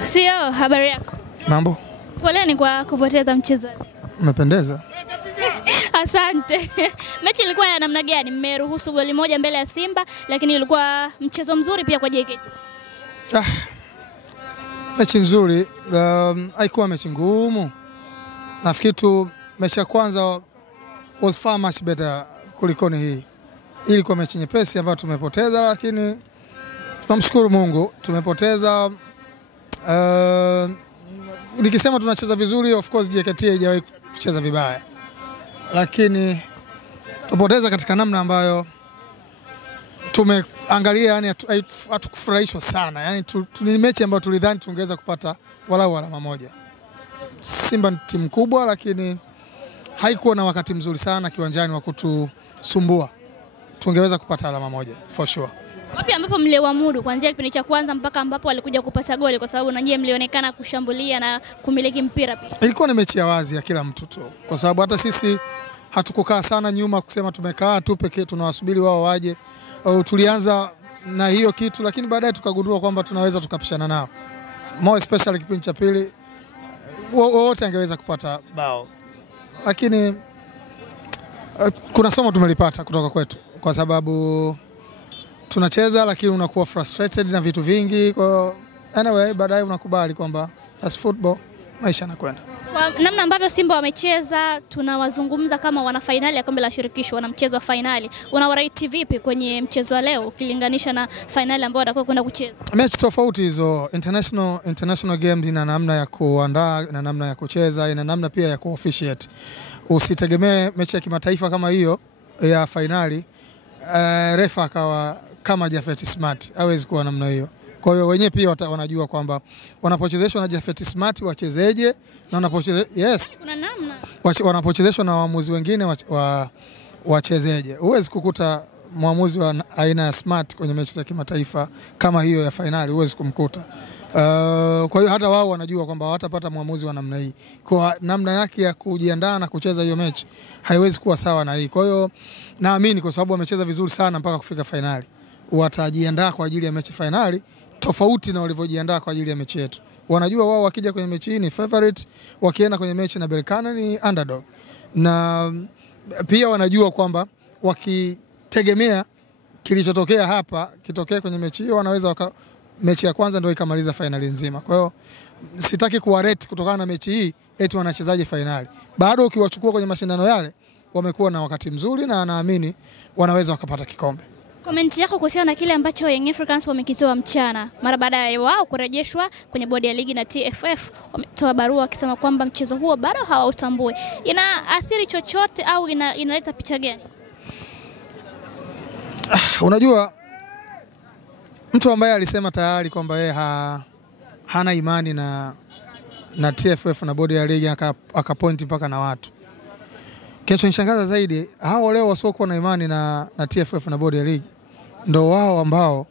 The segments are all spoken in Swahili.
Sio, habari yako? Mambo. Poleni kwa kupoteza mchezo. Umependeza. Asante. Mechi ilikuwa ya namna gani? Mmeruhusu goli moja mbele ya Simba, lakini ilikuwa mchezo mzuri pia kwa JKT. Mechi nzuri, haikuwa mechi ngumu. Nafikiri tu mechi ya kwanza was far much better kuliko hii. Ilikuwa mechi nyepesi ambayo tumepoteza, lakini tunamshukuru Mungu tumepoteza. Nikisema tunacheza vizuri, of course JKT haijawahi kucheza vibaya, lakini tupoteza katika namna ambayo tumeangalia, yani hatukufurahishwa sana. Yani ni mechi ambayo tulidhani tungeweza kupata walau alama moja. Simba ni timu kubwa, lakini haikuwa na wakati mzuri sana kiwanjani wa kutusumbua. Tungeweza kupata alama moja for sure. Wapi ambapo mliwamudu kuanzia kipindi cha kwanza mpaka ambapo walikuja kupata goli, kwa sababu na nyie mlionekana kushambulia na kumiliki mpira pia? Ilikuwa ni mechi ya wazi ya kila mtu tu, kwa sababu hata sisi hatukukaa sana nyuma kusema tumekaa tu pekee tunawasubiri wao waje. Tulianza na hiyo kitu, lakini baadaye tukagundua kwamba tunaweza tukapishana nao. More especially kipindi cha pili wote angeweza kupata bao. Lakini kuna somo tumelipata kutoka kwetu, kwa sababu tunacheza lakini unakuwa frustrated na vitu vingi. Kwa anyway, baadaye unakubali kwamba as football maisha yanakwenda. Kwa namna ambavyo Simba wamecheza, tunawazungumza kama wana finali ya kombe la shirikisho, wana mchezo wa finali. Unawarate vipi kwenye mchezo wa leo ukilinganisha na finali ambayo watakuwa kwenda kucheza? Mechi tofauti hizo. International games ina namna ya kuandaa, ina namna ya kucheza, ina namna pia ya kuofficiate. Usitegemee mechi ya kimataifa kama hiyo ya finali refa akawa kama Jafet Smart, hawezi kuwa namna hiyo. Kwa hiyo wenyewe pia wanajua kwamba wanapochezeshwa na Jafet Smart wachezeje, na kuna namna wanapochezeshwa na waamuzi wengine wachezeje. Huwezi kukuta mwamuzi wa aina ya Smart kwenye mechi za kimataifa kama hiyo ya finali, huwezi kumkuta. Kwa hiyo hata wao wanajua kwamba watapata mwamuzi wa namna hii. Kwa namna yake ya kujiandaa na kucheza hiyo mechi haiwezi kuwa sawa na hii. Kwa hiyo naamini kwa sababu wamecheza vizuri sana mpaka kufika finali, watajiandaa kwa ajili ya mechi finali tofauti na walivyojiandaa kwa ajili ya mechi yetu. Wanajua wao wakija kwenye mechi hii ni favorite, wakienda kwenye mechi na Berkane ni underdog. Na pia wanajua kwamba wakitegemea kilichotokea hapa kitokee kwenye mechi hiyo, wanaweza mechi ya kwanza ndio ikamaliza finali nzima. Kwa hiyo sitaki kuwarate kutokana na mechi hii eti wanachezaje finali. Bado ukiwachukua kwenye mashindano yale wamekuwa na wakati mzuri, na naamini wanaweza wakapata kikombe. Comment yako kuhusiana na kile ambacho Young Africans wamekitoa mchana mara baada ya wao kurejeshwa kwenye bodi ya ligi na TFF wametoa barua wakisema kwamba mchezo huo bado hawautambui. Inaathiri chochote au inaleta picha gani? Unajua, mtu ambaye alisema tayari kwamba yeye hana imani na TFF na bodi ya ligi akapoint mpaka na watu. Kinachonishangaza zaidi, hao leo wasiokuwa na imani na TFF na bodi ya ligi ndio wao ambao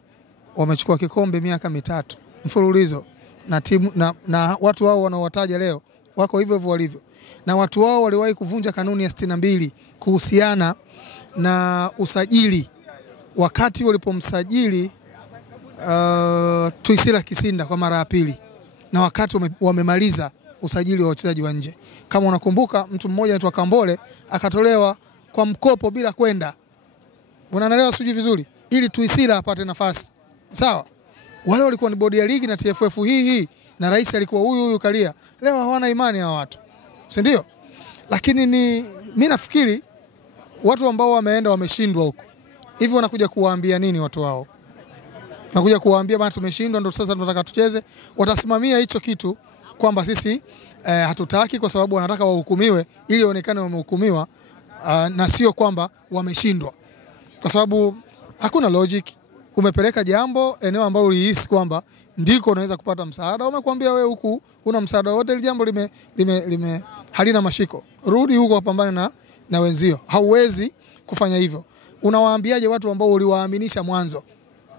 wamechukua kikombe miaka 3 mfululizo, na timu na watu wao wanaowataja leo wako hivyo hivyo walivyo, na watu wao waliwahi kuvunja kanuni ya 62 kuhusiana na usajili wakati walipomsajili Tuisila Kisinda kwa mara ya pili, na wakati wamemaliza usajili wa wachezaji wa nje. Kama unakumbuka, mtu mmoja anaitwa Kambole akatolewa kwa mkopo bila kwenda. Unaelewa sijui vizuri, ili Tuisila apate nafasi. Sawa? Wale walikuwa ni bodi ya ligi na TFF hii na rais alikuwa huyu Kalia. Leo hawana imani ya watu. Si ndio? Lakini mimi nafikiri watu ambao wameenda wameshindwa huko, hivi wanakuja kuwaambia nini watu wao? Wanakuja kuwaambia bana tumeshindwa ndio sasa tunataka tucheze. Watasimamia hicho kitu kwamba sisi hatutaki, kwa sababu wanataka wahukumiwe ili ionekane wamehukumiwa, na sio kwamba wameshindwa. Kwa sababu hakuna logic. Umepeleka jambo eneo ambalo ulihisi kwamba ndiko unaweza kupata msaada, wamekwambia wewe huku una msaada wote, ile jambo halina mashiko. Rudi huko wapambane na wenzio. Hauwezi kufanya hivyo. Unawaambiaje watu ambao uliwaaminisha mwanzo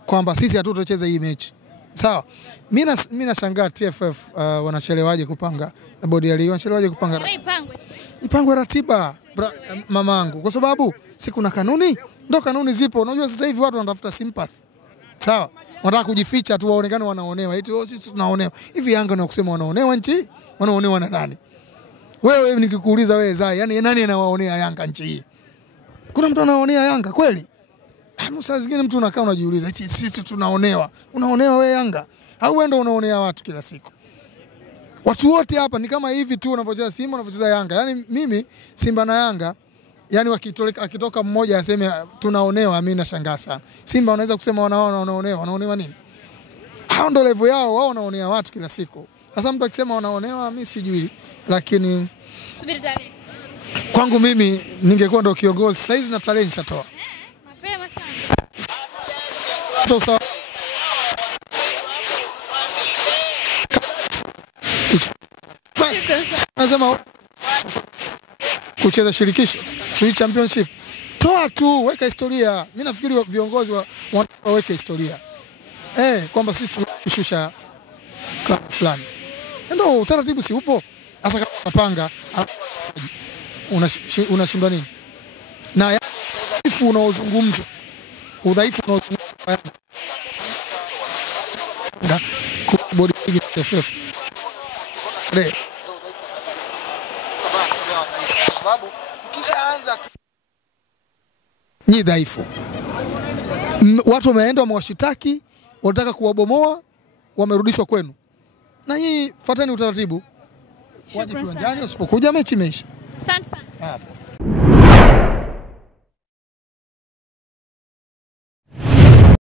kwamba sisi hatutocheza hii mechi? Sawa. Mimi nashangaa TFF wanachelewaje kupanga, na bodi ya ligi wanachelewaje kupanga ratiba. Ipangwe ratiba mamangu, kwa sababu si kuna kanuni? Ndio kanuni zipo. Unajua sasa hivi watu wanatafuta sympathy. Sawa. Wanataka kujificha tu waonekane wanaonewa. Eti sisi tunaonewa. Hivi Yanga na kusema wanaonewa nchi? Wanaonewa na nani? Wewe nikikuuliza wewe Zai, yani nani anawaonea Yanga nchi hii? Kuna mtu anaonea Yanga kweli? Saa zingine mtu unakaa unajiuliza, eti sisi tunaonewa. Unaonewa wewe Yanga? Au wewe ndio unaonea watu kila siku? Watu wote hapa ni kama hivi tu unavyocheza Simba unavyocheza Yanga. Yaani mimi Simba na Yanga, yani akitoka mmoja aseme tunaonewa, mimi nashangaa sana. Simba wanaweza kusema wanaonewa, wanaonewa nini? Hao ndio level yao, wao wanaonea watu kila siku. Sasa mtu akisema wanaonewa mimi sijui, lakini subiri tarehe. Kwangu mimi ningekuwa ndio kiongozi sasa hizi na talent nishatoa. Mapema sana. Nasema kucheza shirikisho, championship. Toa tu, weka historia. Mimi nafikiri viongozi waweke historia. Kwamba sisi tunashusha klabu fulani. Ndio utaratibu si upo. Sasa kama unapanga unashindwa nini? Na udhaifu unaozungumzwa. Bodi ya TFF. Sababu ukishaanza ni dhaifu. Watu wameenda wamewashitaki, wanataka kuwabomoa, wamerudishwa kwenu. Na hii fuateni utaratibu. Waje kiwanjani, usipokuja mechi imeisha. Asante sana.